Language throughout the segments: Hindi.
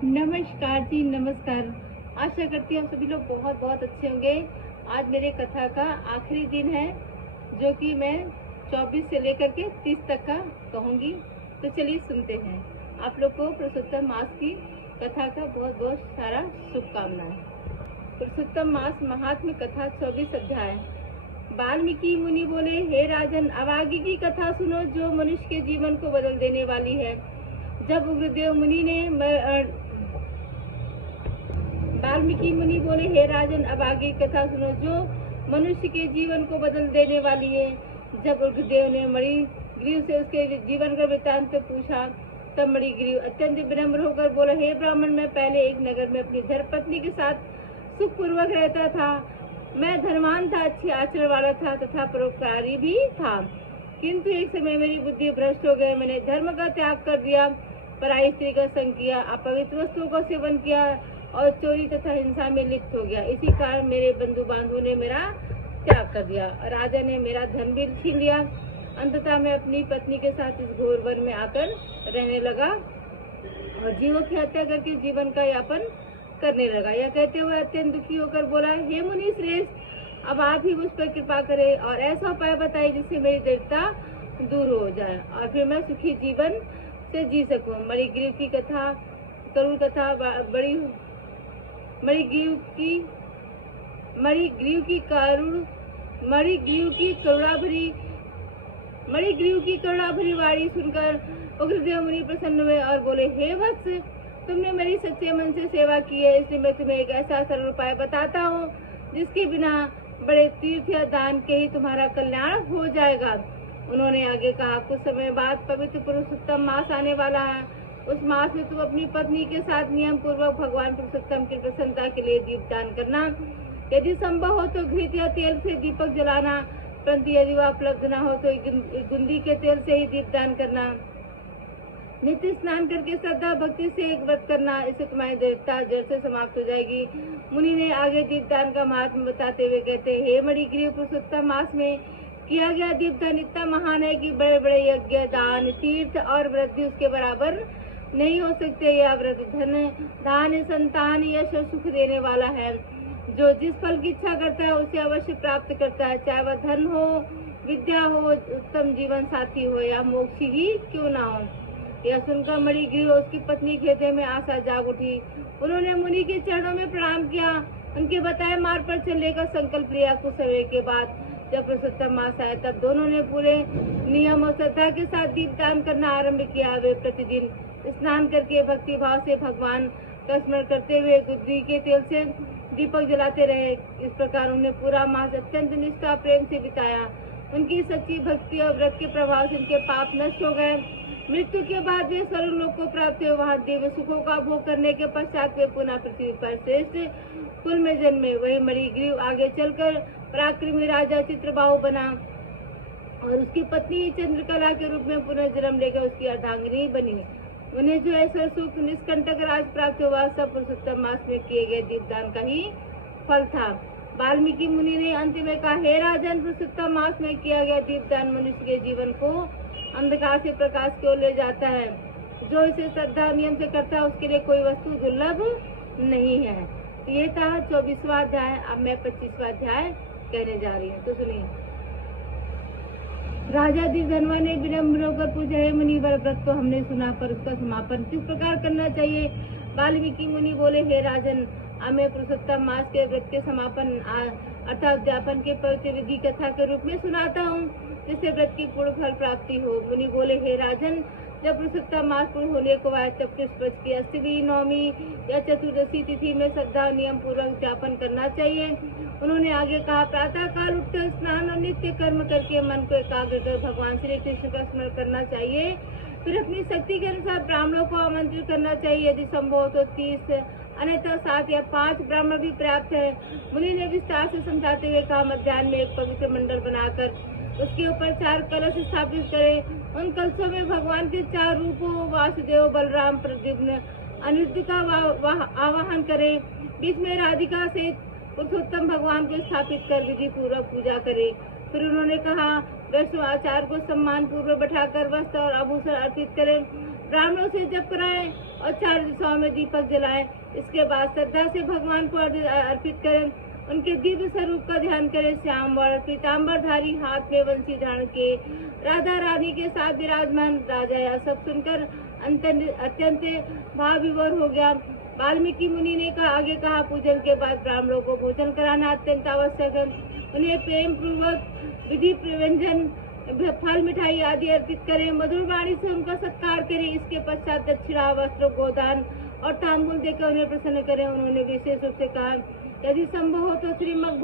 नमस्कार जी, नमस्कार। आशा करती हूँ सभी लोग बहुत बहुत अच्छे होंगे। आज मेरे कथा का आखिरी दिन है, जो कि मैं 24 से लेकर के 30 तक का कहूँगी। तो चलिए सुनते हैं। आप लोग को पुरुषोत्तम मास की कथा का बहुत बहुत सारा शुभकामनाएं। पुरुषोत्तम मास महात्म्य कथा 24 अध्याय। वाल्मीकि मुनि बोले, हे राजन, अब आगे की कथा सुनो जो मनुष्य के जीवन को बदल देने वाली है। जब उग्रदेव मुनि ने वाल्मीकि मुनि बोले, हे राजन, अब आगे कथा सुनो जो मनुष्य के जीवन को बदल देने वाली है। जब उग्रदेव ने मणिग्रीव से उसके जीवन का वृत्तांत पूछा, तब मणिग्रीव अत्यंत विनम्र होकर बोला, हे ब्राह्मण, मैं पहले एक नगर में अपनी धर्मपत्नी के साथ सुखपूर्वक रहता था। मैं धनवान था, अच्छे आचरण वाला था तथा परोपकारी भी था। किंतु एक समय मेरी बुद्धि भ्रष्ट हो गई। मैंने धर्म का त्याग कर दिया, पराई स्त्री का संग किया, अपवित्र वस्तुओं का सेवन किया और चोरी तथा हिंसा में लिप्त हो गया। इसी कारण मेरे बंधु बांधवों ने मेरा त्याग कर दिया। राजा ने मेरा धन भी छीन लिया। अंततः मैं अपनी पत्नी के साथ इस घोर वन में आकर रहने लगा और जीवों की हत्या करके जीवन का यापन करने लगा। यह कहते हुए अत्यंत दुखी होकर बोला, हे मुनि श्रेष्ठ, अब आप ही मुझ पर कृपा करें और ऐसा उपाय बताइए जिससे मेरी दरिद्रता दूर हो जाए और फिर मैं सुखी जीवन से जी सकूं। मणिग्रीव की कथा, करुण कथा, मणिग्रीव की करुणा भरी वाणी सुनकर उग्रदेव मुनि प्रसन्न हुए और बोले, हे वत्स, तुमने मेरी सच्चे मन से सेवा की है, इसलिए मैं तुम्हें एक ऐसा सरल उपाय बताता हूँ जिसके बिना बड़े तीर्थ या दान के ही तुम्हारा कल्याण हो जाएगा। उन्होंने आगे कहा, कुछ समय बाद पवित्र पुरुषोत्तम मास आने वाला है। उस मास में तुम अपनी पत्नी के साथ नियम पूर्वक भगवान पुरुषोत्तम की प्रसन्नता के लिए दीपदान करना। यदि संभव हो तो घृत या तेल से दीपक जलाना, परंतु यदि वह उपलब्ध न हो तो गुंदी के तेल से ही दीपदान करना। नित्य स्नान करके श्रद्धा भक्ति से एक व्रत करना, इससे तुम्हारी दरिद्रता जड़ से समाप्त हो जाएगी। मुनि ने आगे दीपदान का महात्म्य बताते हुए कहते, हे मणिग्रीव, पुरुषोत्तम मास में किया गया दीपदान इतना महान है कि बड़े बड़े यज्ञ, दान, तीर्थ और व्रत भी उसके बराबर नहीं हो सकते। यह व्रत धन, दान, संतान, यश और सुख देने वाला है। जो जिस फल की इच्छा करता है उसे अवश्य प्राप्त करता है, चाहे वह धन हो, विद्या हो, उत्तम जीवन साथी हो या मोक्ष ही क्यों ना हो। यह सुनकर मणिग्रीव और उसकी पत्नी हृदय में आशा जाग उठी। उन्होंने मुनि के चरणों में प्रणाम किया, उनके बताए मार्ग पर चलने का संकल्प लिया। कुछ समय के बाद जब पुरुषोत्तम मास आया, तब दोनों ने पूरे नियम और श्रद्धा के साथ दीपदान करना आरंभ किया। वे प्रतिदिन स्नान करके भक्ति भाव से भगवान का स्मरण करते हुए गुद्दी के तेल से दीपक जलाते रहे। इस प्रकार उन्हें पूरा मास अत्यंत निष्ठा प्रेम से बिताया। उनकी सच्ची भक्ति और व्रत के प्रभाव से उनके पाप नष्ट हो गए। मृत्यु के बाद वे स्वर्ग लोक को प्राप्त हुए। वहाँ दिव्य सुखों का भोग करने के पश्चात वे पुनः पृथ्वी पर श्रेष्ठ कुल में जन्मे। वही मणिग्रीव आगे चलकर पराक्रमी राजा चित्रबाहु बना और उसकी पत्नी चंद्रकला के रूप में पुनः जन्म लेकर उसकी अर्धांगिनी बनी। उन्हें जो ऐसा सुख निष्कंटक राज प्राप्त हुआ, सब पुरुषोत्तम मास में किए गए दीपदान का ही फल था। वाल्मीकि मुनि ने अंत में कहा, हे राजन, पुरुषोत्तम मास में किया गया दीपदान मनुष्य के जीवन को अंधकार से प्रकाश की ओर ले जाता है। जो इसे श्रद्धा नियम से करता है उसके लिए कोई वस्तु दुर्लभ नहीं है। तो ये था 24वां अध्याय। अब मैं 25वां अध्याय कहने जा रही हूँ, तो सुनिए। राजा धनवा ने विनम्र होकर पूछा, हे मुनिवर, व्रत तो हमने सुना, पर उसका समापन किस प्रकार करना चाहिए। वाल्मीकि मुनि बोले, हे राजन, अब मैं पुरुषोत्तम मास के व्रत के समापन अर्थात उद्यापन के पवित्र विधि कथा के रूप में सुनाता हूँ, जिससे व्रत की पूर्ण फल प्राप्ति हो। मुनि बोले, हे राजन, जब पुरुषोत्तम मास पूर्ण होने को आए तब कृष्ण पक्ष की 80वीं, 9वीं या चतुर्दशी तिथि में श्रद्धा नियम पूर्वक उद्यापन करना चाहिए। उन्होंने आगे कहा, प्रातः काल उठकर स्नान और नित्य कर्म करके मन को एकाग्र कर भगवान श्री कृष्ण का स्मरण करना चाहिए। फिर अपनी शक्ति के अनुसार ब्राह्मणों को आमंत्रित करना चाहिए। यदि संभव हो तो 30, अन्यथा 7 या 5 ब्राह्मण भी पर्याप्त है। मुनि ने विस्तार से समझाते हुए कहा, मध्याह्न में एक पवित्र मंडल बनाकर उसके ऊपर 4 कलश स्थापित करें। उन कलशों में भगवान के 4 रूपों वासुदेव, बलराम, प्रद्युम्न, अनिरुद्ध का आवाहन करें। बीच में राधिका से पुरुषोत्तम भगवान को स्थापित कर विधि पूर्वक पूजा करें। फिर उन्होंने कहा, वैष्णव आचार्य को सम्मान पूर्वक बैठाकर वस्त्र और आभूषण अर्पित करें। ब्राह्मणों से जप कराएं और 4 दिशाओं में दीपक जलाएं। इसके बाद श्रद्धा से भगवान को अर्पित करें। उनके दिव्य स्वरूप का ध्यान करें। श्याम वर्ण पीताम्बरधारी, हाथ में बंसी धारण के राधा रानी के साथ विराजमान राजा यह सब सुनकर अत्यंत भाव विभोर हो गया। वाल्मीकि मुनि ने आगे कहा, पूजन के बाद ब्राह्मणों को भोजन कराना अत्यंत आवश्यक है। उन्हें प्रेम पूर्वक विधि व्यंजन, फल, मिठाई आदि अर्पित करें। मधुर वाणी से उनका सत्कार करें। इसके पश्चात दक्षिणा, वस्त्र, गोदान और तांबूल देकर उन्हें प्रसन्न करें। उन्होंने विशेष रूप से कहा, यदि संभव हो तो श्रीमद्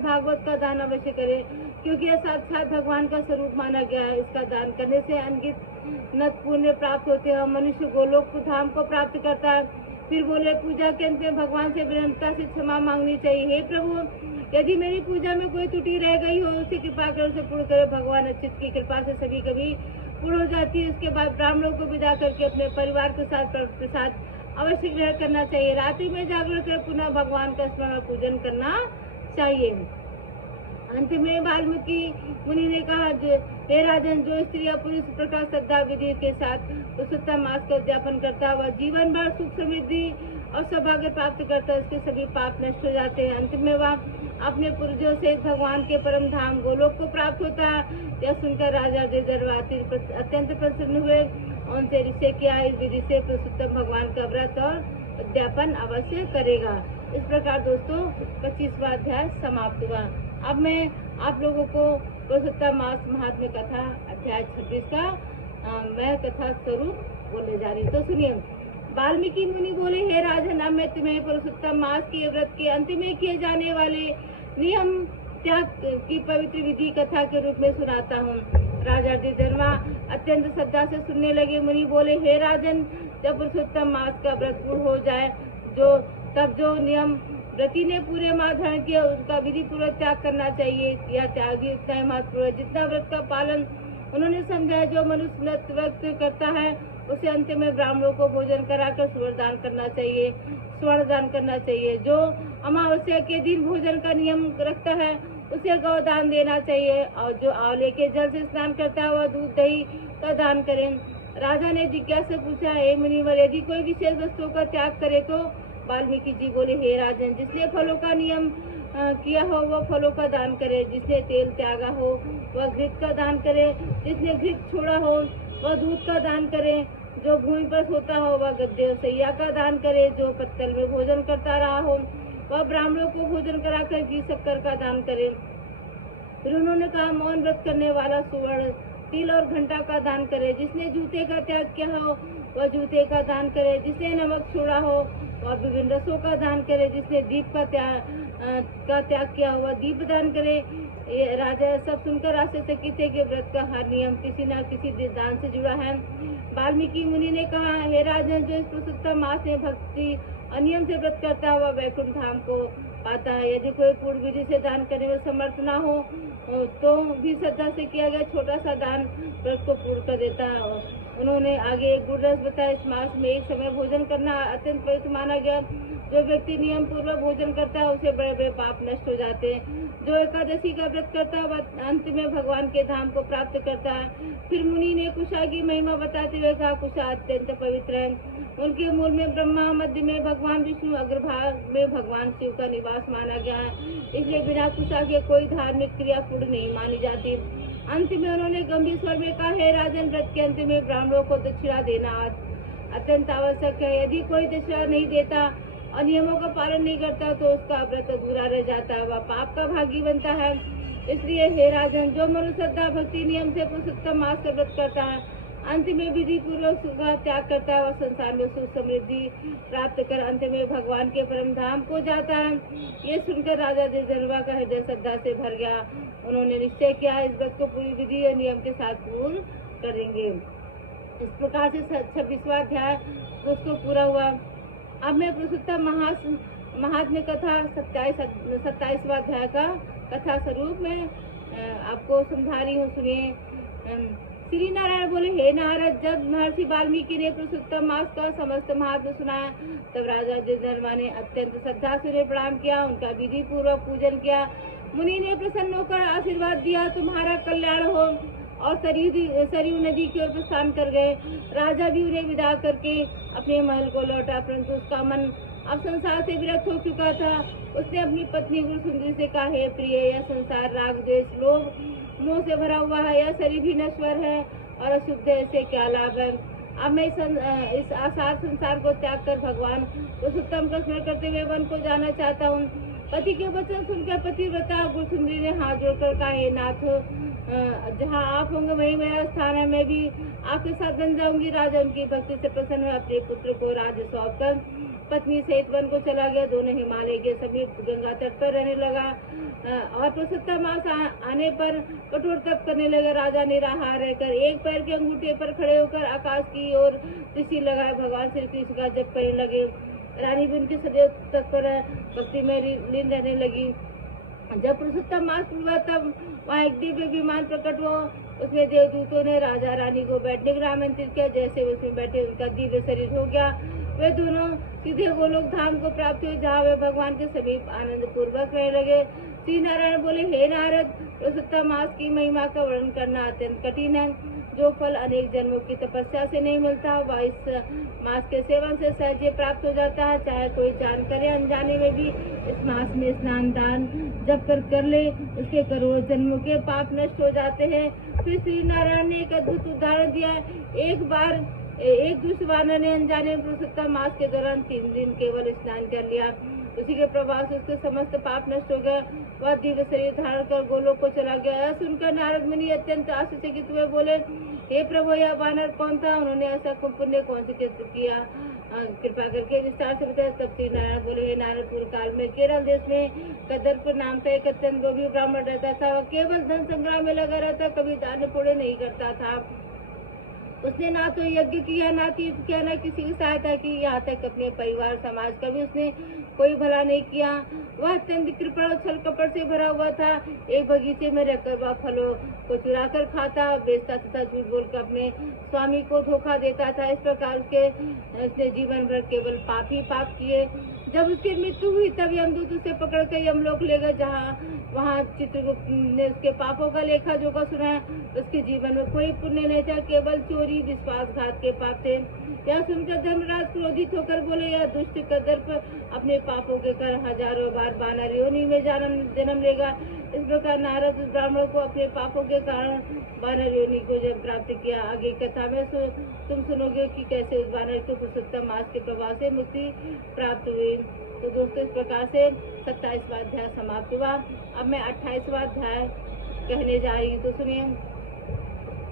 भागवत का दान अवश्य करें, क्योंकि यह साक्षात भगवान का स्वरूप माना गया है। इसका दान करने से अनगिनत पुण्य प्राप्त होते हैं। मनुष्य गोलोक धाम को प्राप्त करता है। फिर बोले, पूजा के अंत में भगवान से विनम्रता से क्षमा मांगनी चाहिए। हे प्रभु, यदि मेरी पूजा में कोई त्रुटि रह गई हो, उसे कृपा कर उसे पूर्ण करे। भगवान अच्युत की कृपा से सभी कभी पूर्ण हो जाती है। उसके बाद ब्राह्मणों को विदा करके अपने परिवार के साथ प्रसाद अवश्य ग्रहण करना चाहिए। रात्रि में जागरण कर पुनः भगवान का स्मरण और पूजन करना चाहिए। अंत में वाल्मीकि मुनि ने कहा, हे राजन, जो स्त्री या पुरुष प्रकार श्रद्धा विधि के साथ पुरुषोत्तम मास का उद्यापन करता है, वह जीवन भर सुख, समृद्धि और सौभाग्य प्राप्त करता है। उसके सभी पाप नष्ट हो जाते हैं। अंत में वह अपने पूर्वजों से भगवान के परम धाम गोलोक को प्राप्त होता है। यह सुनकर राजा दशरथी अत्यंत प्रसन्न हुए। उनसे निश्चय किया, इस विधि से पुरुषोत्तम भगवान का व्रत और उद्यापन अवश्य करेगा। इस प्रकार दोस्तों 25वां अध्याय समाप्त हुआ। अब मैं आप लोगों को पुरुषोत्तम मास महात्म्य कथा अध्याय 26 का मैं कथा स्वरूप बोलने जा रही हूँ। तो सुनिए। वाल्मीकि मुनि बोले, हे राजन, अब मैं तुम्हें पुरुषोत्तम मास के व्रत के अंत में किए जाने वाले नियम त्याग की पवित्र विधि कथा के रूप में सुनाता हूँ। राजा दशरथी अत्यंत श्रद्धा से सुनने लगे। मुनि बोले, हे राजन, जब पुरुषोत्तम मास का व्रत पूर्ण हो जाए, तब जो नियम व्रती ने पूरे माह धारण किया, उसका विधि पूर्वक त्याग करना चाहिए। यह त्याग ही उतना ही महत्वपूर्ण है जितना व्रत का पालन उन्होंने समझा। जो मनुष्य व्रत करता है, उसे अंत में ब्राह्मणों को भोजन कराकर स्वर्ण दान करना चाहिए। जो अमावस्या के दिन भोजन का नियम रखता है, उसे गौदान देना चाहिए। और जो आंवले के जल से स्नान करता है, वह दूध दही का दान करें। राजा ने जिज्ञासा से पूछा, हे मुनिवर, यदि कोई विशेष वस्तुओं का त्याग करे तो? वाल्मीकि जी बोले, हे राजन, जिसने फलों का नियम किया हो वह फलों का दान करे। जिसने तेल त्यागा हो वह घृत का दान करे। जिसने घृत छोड़ा हो वह दूध का दान करे। जो भूमि पर सोता हो वह गद्दे और सैया का दान करे। जो पत्तल में भोजन करता रहा हो वह ब्राह्मणों को भोजन कराकर घी शक्कर का दान करे। फिर उन्होंने कहा, मौन व्रत करने वाला सुवर्ण, तिल और घंटा का दान करे। जिसने जूते का त्याग किया हो वह जूते का दान करे। जिसने नमक छोड़ा हो वह विभिन्न रसों का दान करे। जिसने दीप का त्याग किया हो वह दीप दान करे। ये राजा सब सुनकर आश्चर्यचकित थे कि व्रत का हर नियम किसी न किसी दान से जुड़ा है। वाल्मीकि मुनि ने कहा, हे राजन, जो इस पुरुषोत्तम मास में भक्ति और नियम से व्रत करता है वह वैकुंठ धाम को पाता है। यदि कोई पूर्ण विधि से दान करने में समर्थ न हो तो भी श्रद्धा से किया गया छोटा सा दान व्रत को पूर्ण कर देता है। उन्होंने आगे गुड़ रस बताया। इस मास में एक समय भोजन करना अत्यंत पवित्र माना गया। जो व्यक्ति नियम पूर्वक भोजन करता है उसे बड़े बड़े पाप नष्ट हो जाते हैं। जो एकादशी का व्रत करता है वह अंत में भगवान के धाम को प्राप्त करता है। फिर मुनि ने कुशा की महिमा बताते हुए कहा, कुशा अत्यंत पवित्र है। उनके मूल में ब्रह्मा, मध्य में भगवान विष्णु, अग्रभाग में भगवान शिव का निवास माना गया है। इसलिए बिना कुशा के कोई धार्मिक क्रिया पूर्ण नहीं मानी जाती। अंत में उन्होंने गंभीर स्वर में कहा, हे राजन, व्रत के अंत में ब्राह्मणों को दक्षिणा देना अत्यंत आवश्यक है। यदि कोई दक्षिणा नहीं देता और नियमों का पालन नहीं करता तो उसका व्रत अधूरा रह जाता है, वह पाप का भागी बनता है। इसलिए हे राजन, जो मनुष्य श्रद्धा भक्ति नियम से पुरुषोत्तम मास का व्रत करता है, अंत में विधि पूर्वक सुख का त्याग करता है, वह संसार में सुख समृद्धि प्राप्त कर अंत में भगवान के परम धाम को जाता है। ये सुनकर राजा दशरथी का हृदय श्रद्धा से भर गया। उन्होंने निश्चय किया, इस व्रत को पूरी विधि और नियम के साथ पूर्ण करेंगे। इस प्रकार से 26वां अध्याय दोस्तों पूरा हुआ। अब मैं पुरुषोत्तम महात्म्य कथा 27वां अध्याय का कथा स्वरूप में आपको समझा रही हूँ। सुनिए। श्री नारायण बोले, हे नारद, जब महर्षि वाल्मीकि ने पुरुषोत्तम मास का समस्त महात्म्य सुनाया तब राजा दशरथी ने अत्यंत श्रद्धा से उन्हें प्रणाम किया। उनका विधि पूर्वक पूजन किया। मुनि ने प्रसन्न होकर आशीर्वाद दिया, तुम्हारा कल्याण हो। और सरयू नदी की ओर प्रस्थान कर गए। राजा भी उन्हें विदा करके अपने महल को लौटा, परंतु उसका मन अब संसार से विरक्त हो चुका था। उसने अपनी पत्नी गुरुसुंदरी से कहा, हे प्रिय, यह संसार राग द्वेष लोभ मोह से भरा हुआ है, यह शरीर भी नश्वर है और अशुद्ध है, इससे क्या लाभ है। अब मैं इस आसार संसार को त्याग कर भगवान पुरुषोत्तम का स्मरण करते हुए वन को जाना चाहता हूँ। पति के वचन सुनकर पतिव्रता गुरुसुंदरी ने हाथ जोड़कर कहा, हे नाथ, जहाँ आप होंगे वहीं मेरा स्थान है, मैं भी आपके साथ बन जाऊंगी। राजा उनकी भक्ति से प्रसन्न हुए, अपने पुत्र को राज्य सौंप कर पत्नी सहित वन को चला गया। दोनों हिमालय के समीप गंगा तट पर रहने लगा और पुरुषोत्तम मास आने पर कठोर तप करने लगा। राजा निराहार रहकर एक पैर के अंगूठे पर खड़े होकर आकाश की ओर दृष्टि लगाए भगवान श्री कृष्ण का जप करने लगे। रानी भी उनके सदैव तत्पर भक्ति में लीन रहने लगी। जब पुरुषोत्तम मास हुआ तब वहाँ एक दिव्य विमान प्रकट हुआ। उसमें देवदूतों ने राजा रानी को बैठने के लिए आमंत्रित किया। जैसे उसमें बैठे उनका दिव्य शरीर हो गया। वे दोनों सीधे गोलोक धाम को प्राप्त हुए, जहाँ वे भगवान के समीप आनंद पूर्वक रहने लगे। श्री नारायण बोले, हे नारद, पुरुषोत्तम मास की महिमा का वर्णन करना अत्यंत कठिन है। जो फल अनेक जन्मों की तपस्या से नहीं मिलता, वह इस मास के सेवन से सहज प्राप्त हो जाता है। चाहे कोई जानकर या अनजाने में भी इस मास में स्नान दान जब कर ले, उसके करोड़ जन्मों के पाप नष्ट हो जाते हैं। फिर श्री नारायण ने एक अद्भुत उदाहरण दिया। एक दूसरे वानर ने अनजाने पुरुषोत्तम मास के दौरान 3 दिन केवल स्नान कर लिया। उसी के प्रभाव से उसके समस्त पाप नष्ट हो गए। वह दिव्य शरीर धारण कर गोलोक को चला गया। यह सुनकर नारद मुनि अत्यंत आश्चर्यचकित हुए, बोले, हे प्रभु, यह वानर कौन था? उन्होंने ऐसा पुण्य कौन से किया? कृपा करके विस्तार से बताया। तब श्री नारायण बोले, हे नारद, पूर्व काल में केरल देश में कदर्प नाम का एक अत्यंत लोभी ब्राह्मण रहता था। वह केवल धन संग्रह में लगा रहता, कभी दान पुण्य नहीं करता था। उसने ना तो यज्ञ किया, ना तीर्थ किया, ना किसी की सहायता की, यहाँ तक अपने परिवार समाज का भी उसने कोई भला नहीं किया। वह अत्यंत कृपण और छल कपट से भरा हुआ था। एक बगीचे में रहकर वह फलों को चुरा कर खाता, बेचता तथा झूठ बोलकर अपने स्वामी को धोखा देता था। इस प्रकार उसने जीवन भर केवल पाप ही पाप किए। जब उसकी मृत्यु हुई तब यमदूत उसे पकड़कर यमलोक ले गए, वहाँ चित्रगुप्त ने उसके पापों का लेखा जोखा सुनाया। उसके जीवन में कोई पुण्य नहीं था, केवल चोरी विश्वासघात के पाप थे। यह सुनकर धर्मराज क्रोधित होकर बोले, यह दुष्ट कदर्प अपने पापों के कारण हजारों बार वानर योनि में जन्म लेगा। इस प्रकार नारद उस ब्राह्मण को अपने पापों के कारण वानर योनि को जब प्राप्त किया। आगे कथा में तुम सुनोगे कि कैसे उस वानर को पुरुषोत्तम मास के प्रभाव से मुक्ति प्राप्त हुई। तो दोस्तों, इस प्रकार से 27वां अध्याय समाप्त हुआ। अब मैं 28वां अध्याय कहने जा रही हूँ, तो सुनिए।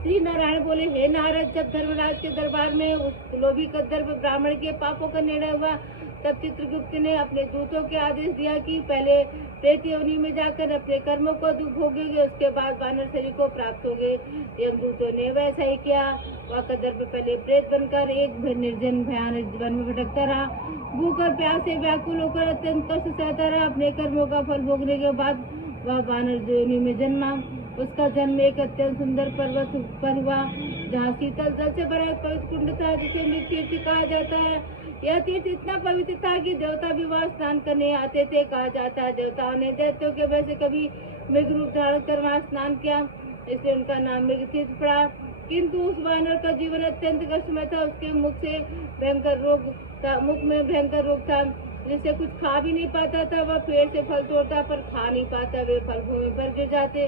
श्री नारायण बोले, हे नारद, जब धर्मराज के दरबार में उस लोभी कदर्प ब्राह्मण के पापों का निर्णय हुआ, तब चित्रगुप्त ने अपने दूतों के आदेश दिया कि पहले प्रेत योनि में जाकर अपने कर्मों को भोगेंगे, उसके बाद वानर शरीर को प्राप्त होंगे। यमदूतों ने वैसा ही किया। वह कदर्प पहले प्रेत बनकर एक निर्जन भयानक वन में भटकता रहा। भूख और प्यास से व्याकुल होकर अत्यंत कष्ट सहता रहा। अपने कर्मों का फल भोगने के बाद वह वानर योनि में जन्मा। उसका जन्म एक अत्यंत सुंदर पर्वत पर हुआ, जहाँ शीतल जल से भरा एक पवित्र कुंड था, जिसे मृत तीर्थ कहा जाता है। यह तीर्थ इतना पवित्र था कि देवता भी वहाँ स्नान करने आते थे। कहा जाता है देवताओं ने दैत्यों के वैसे कभी मृग रूप धारण कर वहाँ स्नान किया, इसलिए उनका नाम मृग तीर्थ पड़ा। किंतु उस वानर का जीवन अत्यंत कष्टमय था। उसके मुख में भयंकर रोग था, जिससे कुछ खा भी नहीं पाता था। वह पेड़ से फल तोड़ता पर खा नहीं पाता। वे फल भूमि पर गिर जाते।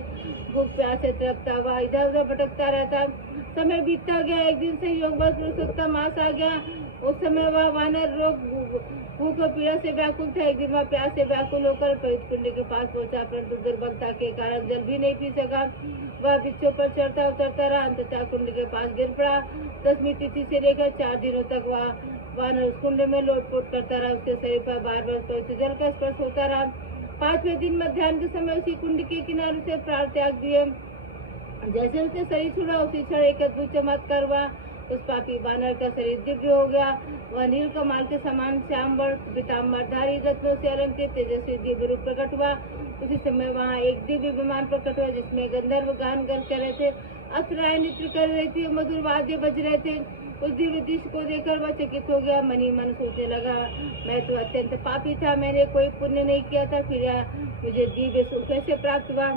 भूख प्यास से तड़पता हुआ इधर उधर भटकता रहता। समय बीतता गया। एक दिन संयोगवश पुरुषोत्तम मास आ गया। उस समय वह वानर भूख और पीड़ा से व्याकुल था। एक दिन वह प्यास से व्याकुल होकर पवित्र कुंड के पास पहुंचा, परंतु दुर्बलता के कारण जल भी नहीं पी सका। वह वृक्षों पर चढ़ता उतरता रहा, अंततः कुंड के पास गिर पड़ा। 10वीं तिथि से लेकर 4 दिनों तक वह वानर उस कुंड में लोटपोट करता रहा। उसके शरीर पर बार बार पवित्र जल का स्पर्श होता रहा। 5वें दिन मध्याह्न के समय उसी कुंड के किनारे से प्राण त्याग दिए। जैसे उसने शरीर छोड़ा, उसी क्षण एक अद्भुत चमत्कार हुआ। उस पापी वानर का शरीर दिव्य हो गया। वह नील कमल के समान श्याम वर्ण पीताम्बरधारी रत्नों से अलंकृत तेजस्वी दिव्य रूप प्रकट हुआ। उसी समय वहाँ एक दिव्य विमान प्रकट हुआ, जिसमें गंधर्व गान कर रहे थे, अप्सराएं नृत्य कर रही थी, मधुर वाद्य बज रहे थे। उस दिव्य दृश्य को देखकर वह चकित हो गया। मनी मन सोचने लगा, मैं तो अत्यंत पापी था, मैंने कोई पुण्य नहीं किया था, फिर मुझे दिव्य सुख कैसे प्राप्त हुआ।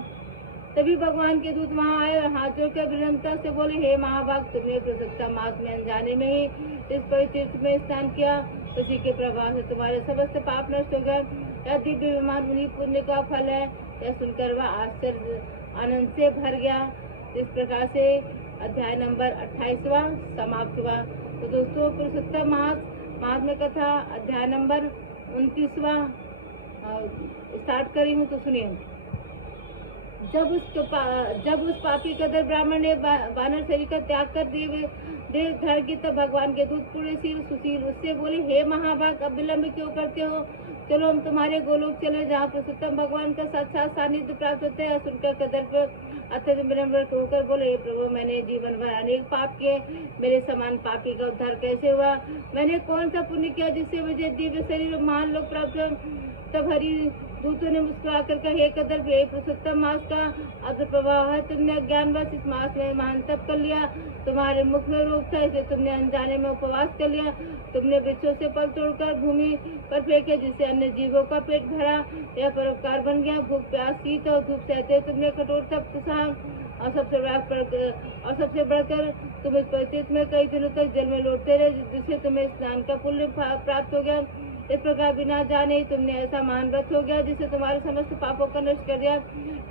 तभी भगवान के दूत वहां आए और हाथ जोड़कर विनम्रता से बोले, हे महाभाग, तुमने प्रसन्नता मास में अनजाने में ही इस पवित्र तीर्थ में स्नान किया, उसी के प्रभाव से तुम्हारे समस्त पाप नष्ट हो गए। यह दिव्य विमान उन्हीं पुण्य का फल है। यह सुनकर वह आश्चर्य आनंद से भर गया। इस प्रकार से अध्याय नंबर 28वां समाप्त हुआ। तो दोस्तों, पुरुषोत्तम मास में कथा अध्याय नंबर 29वां स्टार्ट करी हूँ, तो सुनिए। जब उस पापी कदर ब्राह्मण ने वानर शरीर का त्याग कर देह धारण की, तब भगवान के दूत पुण्यशील सुशील उससे बोले, हे महाभाग, अब विलम्ब क्यों करते हो? चलो हम तुम्हारे गोलोक चले, जहाँ पुरुषोत्तम भगवान का साक्षात सानिध्य प्राप्त होता है। सुनकर कदर्प अत्यंत विनम्र होकर बोले, हे प्रभु, मैंने जीवन भर अनेक पाप किए, मेरे समान पापी का उद्धार कैसे हुआ? मैंने कौन सा पुण्य किया जिससे मुझे दिव्य शरीर महान लोक प्राप्त हो? तब हरि दूतों ने मुस्कुरा कर कहा, हे कदर्प, हे पुरुषोत्तम मास का अद्भुत प्रभाव है। तुमने अज्ञानवश इस मास में महान तप कर लिया। तुम्हारे मुख में रोग था, इसे तुमने अनजाने में उपवास कर लिया। तुमने वृक्षों से फल तोड़कर भूमि पर फेंके, जिससे अन्य जीवों का पेट भरा। यह परोपकार बन गया। भूख, प्यास, शीत और धूप सहते तुमने कठोर तप सहा। और सबसे बढ़कर तुम इस परिस्थिति में कई दिनों तक जल में लौटते रहे, जिससे तुम्हें स्नान का पुण्य प्राप्त हो गया। इस प्रकार बिना जाने ही तुमने ऐसा महान व्रत हो गया, जिससे तुम्हारे समस्त पापों का नष्ट कर दिया।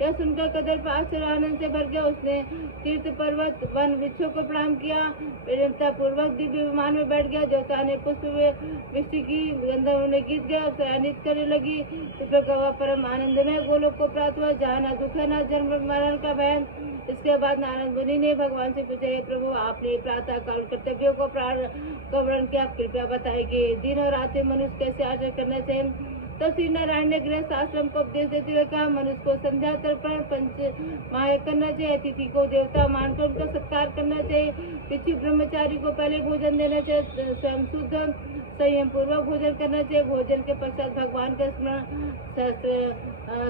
यह सुनकर कदर्प आश्चर्य आनंद से भर गया। उसने तीर्थ, पर्वत, वन, वृक्षों को प्रणाम किया। विनम्रता पूर्वक दिव्य विमान में बैठ गया। देवता ने पुष्प वृष्टि की, गंधर्वों ने गीत गाया, अप्सराएं करने लगी। इस प्रकार वह परम आनंद में गोलोक को प्राप्त हुआ, जहाँ न दुख है न जन्म मरण का भय। इसके बाद नारद मुनि ने भगवान से पूछा, हे प्रभु, आपने प्रातः काल कर्तव्यों को वर्णन किया, आप कृपया बताएंगे। दिन और रात में मनुष्य कैसे आचरण करना चाहिए? तो श्री नारायण ने गृहस्थ आश्रम को उपदेश देते हुए कहा, मनुष्य को संध्या तर्पण पंच महायज्ञ करना चाहिए। अतिथि को देवता मानकर उनका सत्कार करना चाहिए। पिछू ब्रह्मचारी को पहले भोजन देना चाहिए। स्वयं शुद्ध संयम पूर्वक भोजन करना चाहिए। भोजन के पश्चात भगवान का स्मरण,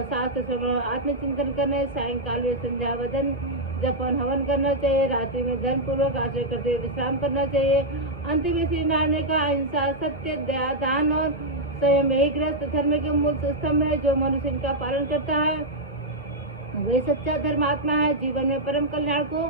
शास्त्र श्रवण, आत्मचिंतन करना है। सायंकाल में संध्या वदन, जपन, हवन करना चाहिए। रात्रि में धर्म पूर्वक आचरण करते हुए विश्राम करना चाहिए। अंत में श्री नारायण का अहिंसा, सत्य, दया, दान और संयम यही गृहस्थ धर्म के मूल स्तंभ है। जो मनुष्य इनका पालन करता है वही सच्चा धर्मात्मा है, जीवन में परम कल्याण को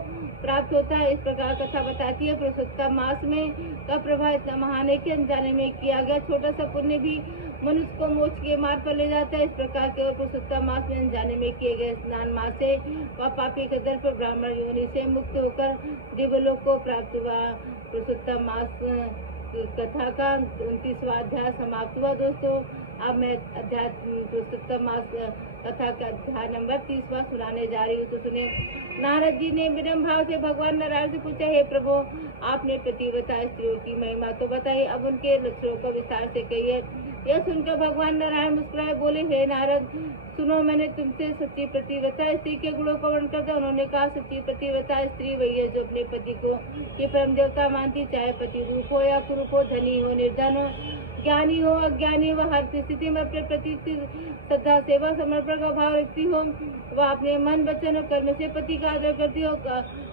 प्राप्त होता है। इस प्रकार कथा बताती है। पुरुषोत्तम मास में का प्रभाव इतना महान है कि अनजाने में किया गया छोटा सा पुण्य भी मनुष्य को मोक्ष के मार्ग पर ले जाता है। इस प्रकार केवल पुरुषोत्तम मास में अनजाने में किए गए स्नान मास से वह पापी के दर पर ब्राह्मण योनि से मुक्त होकर दिव्यलोक को प्राप्त हुआ। पुरुषोत्तम मास कथा का 29वां अध्याय समाप्त हुआ। दोस्तों, अब मैं अध्याय पुरुषोत्तम मास कथा का अध्याय नंबर 30वां सुनाने जा रही हूँ, तो सुने। नारद जी ने विनम्र भाव से भगवान नारायण से पूछा, हे प्रभु, आपने पतिव्रता स्त्रियों की महिमा तो बताई, अब उनके लक्षणों को विस्तार से कहिए। यह सुनकर भगवान नारायण मुस्कुराए बोले, हे नारद, सुनो, मैंने तुमसे सच्ची पतिव्रता स्त्री के गुणों को वर्णन करता। उन्होंने कहा, सच्ची पतिव्रता स्त्री वही है जो अपने पति को ये परम देवता मानती, चाहे पति रूप हो या कुरूप हो, धनी हो, निर्धन हो, ज्ञानी हो, अज्ञानी हो, हर स्थिति में अपने प्रति श्रद्धा, सेवा, समर्पण का भाव रखती हो। वह अपने मन, वचन और कर्म से पति का आदर करती हो,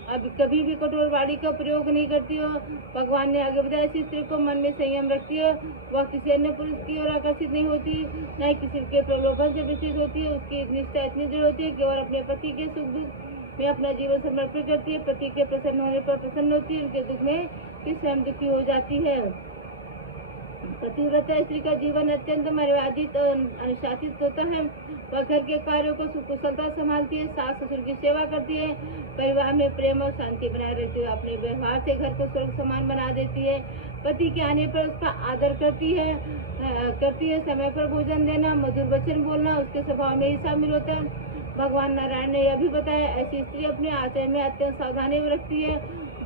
अब कभी भी कठोर वाणी का प्रयोग नहीं करती हो। भगवान ने आगे बताया, ऐसी स्त्री को मन में संयम रखती है। वह किसी अन्य पुरुष की ओर आकर्षित नहीं होती, न ही किसी के प्रलोभन से विचलित होती है। उसकी निष्ठा इतनी दृढ़ होती है कि वह अपने पति के सुख दुख में अपना जीवन समर्पित करती है। पति के प्रसन्न होने पर प्रसन्न होती है, उनके दुख में भी स्वयं दुखी हो जाती है। पतिव्रता स्त्री का जीवन अत्यंत मर्यादित और अनुशासित होता है। वह घर के कार्यों को सुकुशलता संभालती है, सास ससुर की सेवा करती है, परिवार में प्रेम और शांति बनाए रहती है, अपने व्यवहार से घर को स्वर्ग समान बना देती है। पति के आने पर उसका आदर करती है। समय पर भोजन देना, मधुर वचन बोलना उसके स्वभाव में ही शामिल होता है। भगवान नारायण ने यह भी बताया, ऐसी स्त्री अपने आचरण में अत्यंत सावधानी रखती है।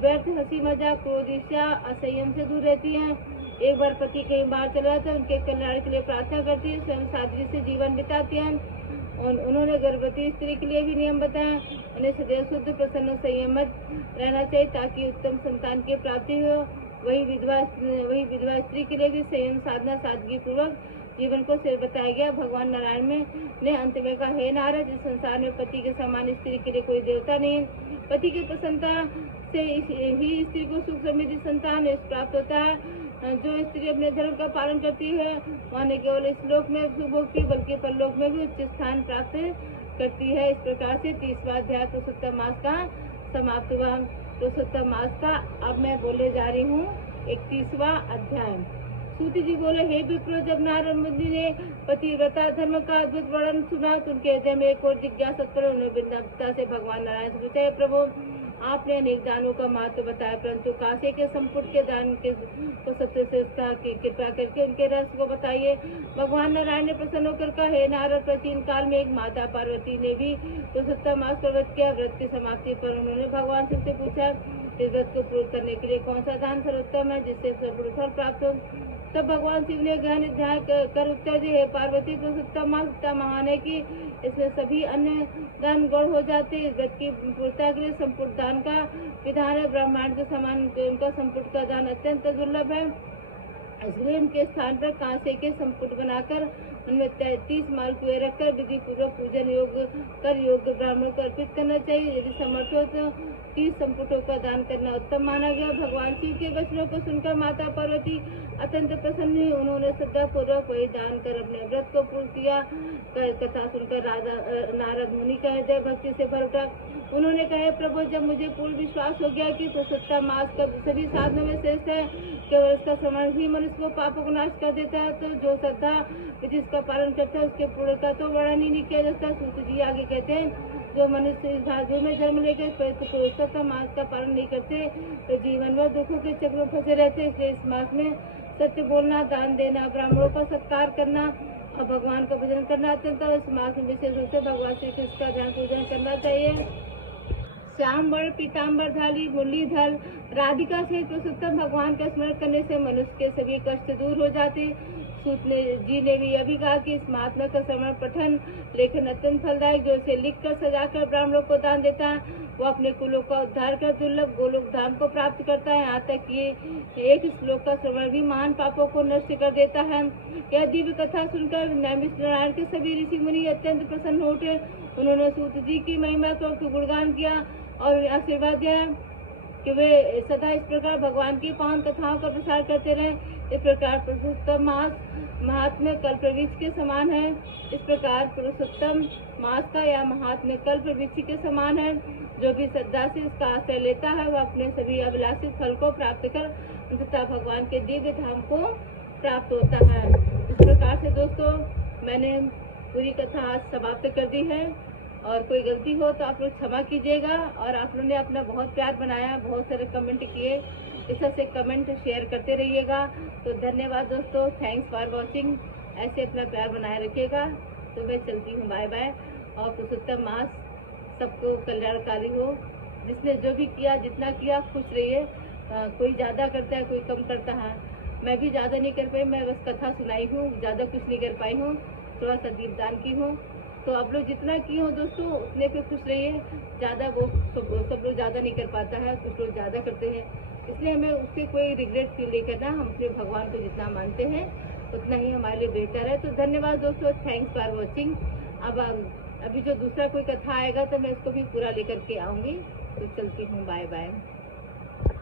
व्यर्थ हंसी मजाक, क्रोध, ईर्ष्या, असंयम से दूर रहती है। एक बार पति कहीं बाहर चला जाता है, उनके कल्याण के लिए प्रार्थना करती है, स्वयं सादगी से जीवन बिताती है। और उन्होंने गर्भवती स्त्री के लिए भी नियम बताया, उन्हें सदैव शुद्ध, प्रसन्न, संयमित रहना चाहिए ताकि उत्तम संतान की प्राप्ति हो। वही विधवा स्त्री के लिए भी संयम, साधना, सादगी पूर्वक जीवन को सिर बताया गया। भगवान नारायण ने अंत में कहा, हे नारद, इस संसार में पति के समान स्त्री के लिए कोई देवता नहीं। पति की प्रसन्नता से ही स्त्री को सुख समृद्धि संतान प्राप्त होता है। जो स्त्री अपने धर्म का पालन करती है वह न केवल इस लोक में सुख भोगती बल्कि परलोक में भी उच्च स्थान प्राप्त करती है। इस प्रकार से 30वां अध्याय पुरुषोत्तम मास का समाप्त हुआ। पुरुषोत्तम मास का अब मैं बोले जा रही हूँ 31वां अध्याय। सूत जी बोले, हे विप्रो, जब नारद मुनि ने पतिव्रता धर्म का अद्भुत वर्णन सुना तो उनके हृदय में एक और जिज्ञासा उत्पन्न। उन्होंने विनम्रता से भगवान नारायण से पूछा, प्रभु, आपने अनेक दानों का महत्व बताया, परंतु कांसे के संपुट के दान के को सबसे श्रेष्ठ की कृपा करके उनके रहस्य को बताइए। भगवान नारायण ने प्रसन्न होकर कहा, हे नारद, प्राचीन काल में एक माता पार्वती ने भी पुरुषोत्तम मास का व्रत किया। व्रत की समाप्ति पर उन्होंने भगवान शिव से पूछा, इस व्रत को पूर्ण करने के लिए कौन सा दान सर्वोत्तम है जिससे सर्वोत्तम फल प्राप्त हो। तब भगवान शिव ने गहन ध्यान कर उत्तर दिए, हे पार्वती, पुरुषोत्तम मास इतना महान है कि इसमें सभी अन्य दान गौण हो जाते। इस व्रत की पूर्णता के लिए संपुट दान का विधान है। ब्रह्मांड के समान उनका संपुट का दान अत्यंत दुर्लभ है, इसलिए उनके स्थान पर कांसे के संपुट बनाकर उनमें 33 मालपुए रखकर विधि पूर्वक पूजन योग्य ब्राह्मणों को अर्पित करना चाहिए। यदि समर्थ हो तो 30 संपुटों का दान करना उत्तम माना गया। भगवान शिव के वचनों को सुनकर माता पार्वती अत्यंत प्रसन्न हुई। उन्होंने श्रद्धा पूर्वक वही दान कर अपने व्रत को पूर्ण किया। कथा सुनकर नारद मुनि का हृदय भक्ति से भर उठा। उन्होंने कहा, प्रभु, जब मुझे पूर्ण विश्वास हो गया कि पुरुषोत्तम मास का सभी साधनों में श्रेष्ठ है, केवल इसका श्रवण ही मनुष्य को पापों को नाश कर देता है, तो जो श्रद्धा जिसका पालन करता है उसके पूर्ण का तो वर्णन ही नहीं किया जाता। सूत जी आगे कहते हैं, जो मनुष्य इस भाग्य में जन्म लेकर पुरुषोत्तम मास का पालन नहीं करते तो जीवन भर दुखों के चक्र में फंसे रहते। इसलिए इस मास में सत्य बोलना, दान देना, ब्राह्मणों का सत्कार करना और भगवान का भजन करना अत्यंत। इस मास में विशेष रूप से भगवान श्री कृष्ण का ध्यान पूजन करना चाहिए। श्याम वर्ण पीताम्बरधारी मुरलीधर राधिका से पुरुषोत्तम भगवान का स्मरण करने से मनुष्य के सभी कष्ट दूर हो जाते। सूत जी ने भी यह भी कहा कि इस महात्मा का श्रवण, पठन, लेखन अत्यंत फलदायक। जो इसे लिखकर सजाकर ब्राह्मणों को दान देता है वो अपने कुलों का उद्धार कर दुर्लभ गोलोक धाम को प्राप्त करता है। यहाँ तक ये एक श्लोक का श्रवण भी महान पापों को नष्ट कर देता है। यह दिव्य कथा सुनकर नैमिष नारायण के सभी ऋषि मुनि अत्यंत प्रसन्न हो उठे। उन्होंने सूत जी की महिमा को गुणगान किया और आशीर्वाद दिया कि वे सदा इस प्रकार भगवान की पावन कथाओं का प्रसार करते रहे। इस प्रकार पुरुषोत्तम मास महात्म्य कल्पवृक्ष के समान है। इस प्रकार पुरुषोत्तम मास का यह महात्म्य कल्पवृक्ष के समान है। जो भी श्रद्धा से इसका आश्रय लेता है वह अपने सभी अभिलाषित फल को प्राप्त कर अंततः भगवान के दिव्य धाम को प्राप्त होता है। इस प्रकार से दोस्तों, मैंने पूरी कथा आज समाप्त कर दी है और कोई गलती हो तो आप लोग क्षमा कीजिएगा। और आप लोगों ने अपना बहुत प्यार बनाया, बहुत सारे कमेंट किए, इस तरह से कमेंट शेयर करते रहिएगा। तो धन्यवाद दोस्तों, थैंक्स फॉर वॉचिंग। ऐसे अपना प्यार बनाए रखिएगा। तो मैं चलती हूँ, बाय बाय। और पुरुषोत्तम मास सबको कल्याणकारी हो। जिसने जो भी किया, जितना किया, खुश रहिए। कोई ज़्यादा करता है, कोई कम करता है। मैं भी ज़्यादा नहीं कर पाई, मैं बस कथा सुनाई हूँ, ज़्यादा कुछ नहीं कर पाई हूँ, थोड़ा सा दीपदान की हूँ। तो आप लोग जितना किए हो दोस्तों उतने पे खुश रहिए। ज़्यादा वो सब लोग ज़्यादा नहीं कर पाता है, कुछ लोग ज़्यादा करते हैं, इसलिए हमें उससे कोई रिग्रेट फील नहीं करना। हम अपने भगवान को जितना मानते हैं उतना ही हमारे लिए बेहतर है। तो धन्यवाद दोस्तों, थैंक्स फॉर वॉचिंग। अब अभी जो दूसरा कोई कथा आएगा तो मैं उसको भी पूरा लेकर के आऊँगी। तो चलती हूँ, बाय बाय।